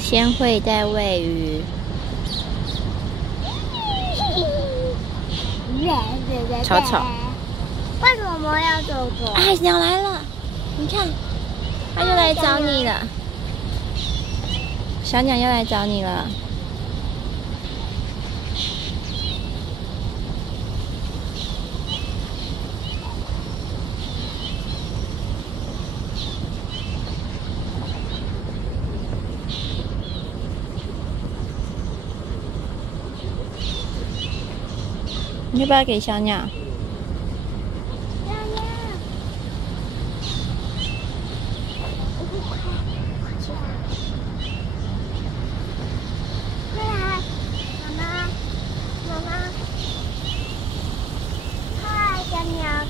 先会在喂鱼。吵吵。为什么要走走？哎，鸟来了，你看，它又来找你了。小鸟又来找你了。你要不要给小鸟？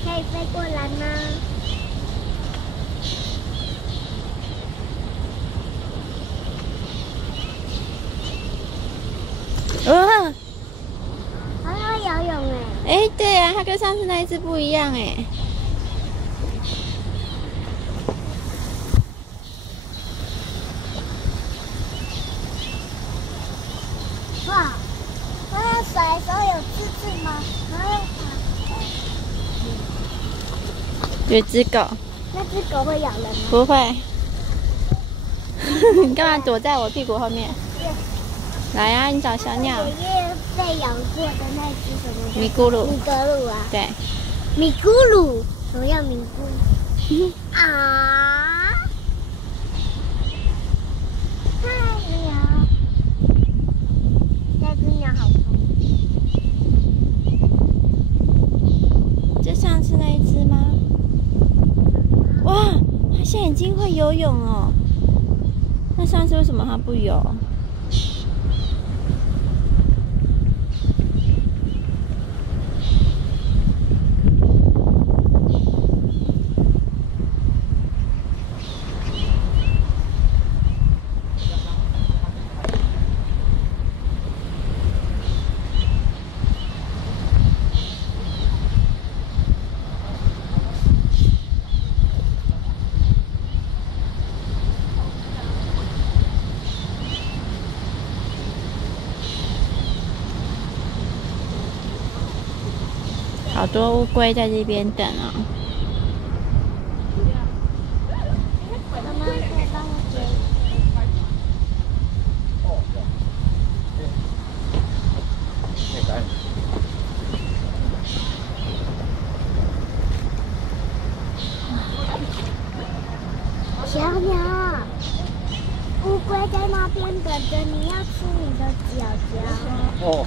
可以飞过来吗？它会游泳哎！对啊，它跟上次那一只不一样哎。哇，它要甩的时候有刺刺吗？有只狗。那只狗会咬人吗？不会。你干嘛躲在我屁股后面？来啊，你找小鸟。爷爷被咬过的那只什么？米咕噜。米格鲁啊。对。米咕噜，什么叫米咕噜？啊！嗨，鸟。那只鸟好痛。就上次那一只吗？哇，它现在已经会游泳哦。那上次为什么它不游？好多乌龟在这边等哦。妈妈，可以帮我捡？小鸟，乌龟在那边等着，你要吃你的脚脚。哦。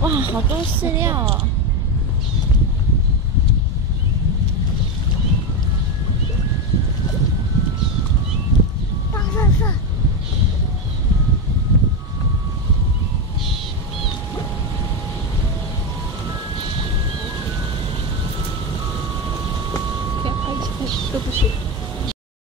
哇，好多饲料哦！